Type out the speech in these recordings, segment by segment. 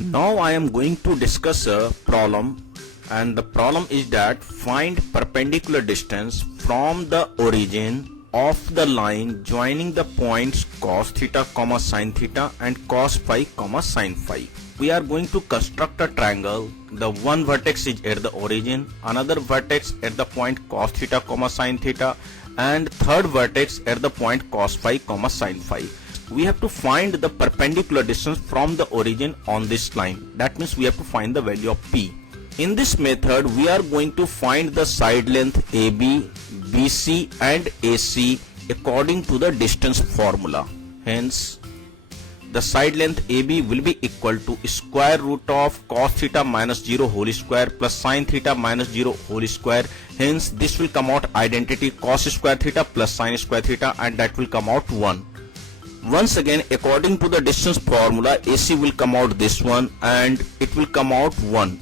Now I am going to discuss a problem, and the problem is that find perpendicular distance from the origin of the line joining the points cos theta, sin theta and cos phi, sin phi. We are going to construct a triangle. The one vertex is at the origin, another vertex at the point cos theta, sin theta, and third vertex at the point cos phi, sin phi. We have to find the perpendicular distance from the origin on this line. That means we have to find the value of P. In this method, we are going to find the side length AB, BC and AC according to the distance formula. Hence, the side length AB will be equal to square root of cos theta minus 0 whole square plus sin theta minus 0 whole square. Hence, this will come out identity cos square theta plus sin square theta, and that will come out 1. Once again, according to the distance formula, AC will come out this one and it will come out 1.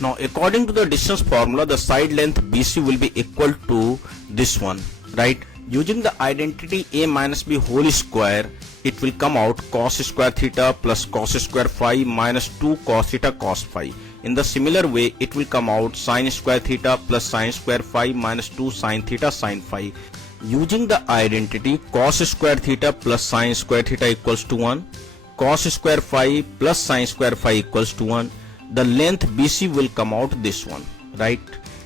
Now, according to the distance formula, the side length BC will be equal to this one, right? Using the identity A minus B whole square, it will come out cos square theta plus cos square phi minus 2 cos theta cos phi. In the similar way, it will come out sin square theta plus sin square phi minus 2 sin theta sin phi. Using the identity cos square theta plus sin square theta equals to 1, cos square phi plus sin square phi equals to 1, the length BC will come out this one, right?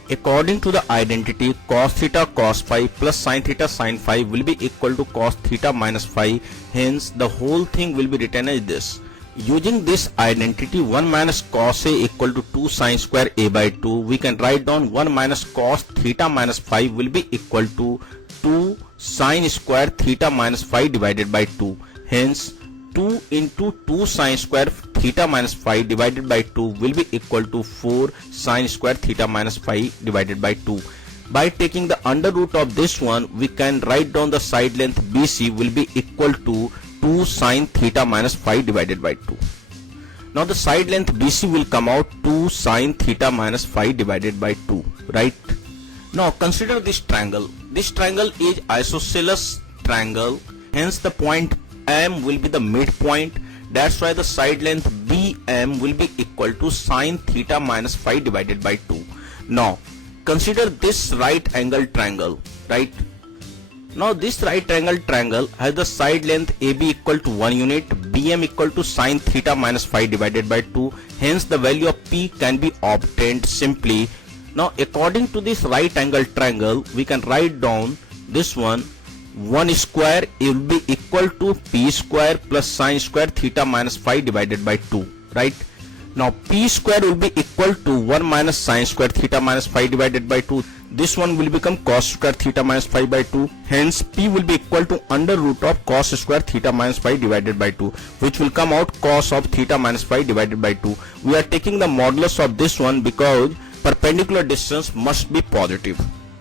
According to the identity cos theta cos phi plus sin theta sin phi will be equal to cos theta minus phi. Hence, the whole thing will be written as this. Using this identity 1 minus cos A equal to 2 sin square A by 2, we can write down 1 minus cos theta minus phi will be equal to 2 sin square theta minus phi divided by 2. Hence, 2 into 2 sin square theta minus phi divided by 2 will be equal to 4 sin square theta minus phi divided by 2. By taking the under root of this one, we can write down the side length BC will be equal to 2 sin theta minus phi divided by 2. Now the side length BC will come out 2 sin theta minus phi divided by 2, right? Now consider this triangle. This triangle is isosceles triangle. Hence the point M will be the midpoint. That's why the side length BM will be equal to sin theta minus phi divided by 2. Now consider this right angle triangle, right? Now this right angle triangle has the side length AB equal to 1 unit, BM equal to sin theta minus phi divided by 2. Hence the value of P can be obtained simply. Now according to this right angle triangle, we can write down this one 1 square will be equal to P square plus sin square theta minus phi divided by 2, right? Now P square will be equal to 1 minus sin square theta minus phi divided by 2. This one will become cos square theta minus phi by 2. Hence P will be equal to under root of cos square theta minus phi divided by 2, which will come out cos of theta minus phi divided by 2. We are taking the modulus of this one because perpendicular distance must be positive.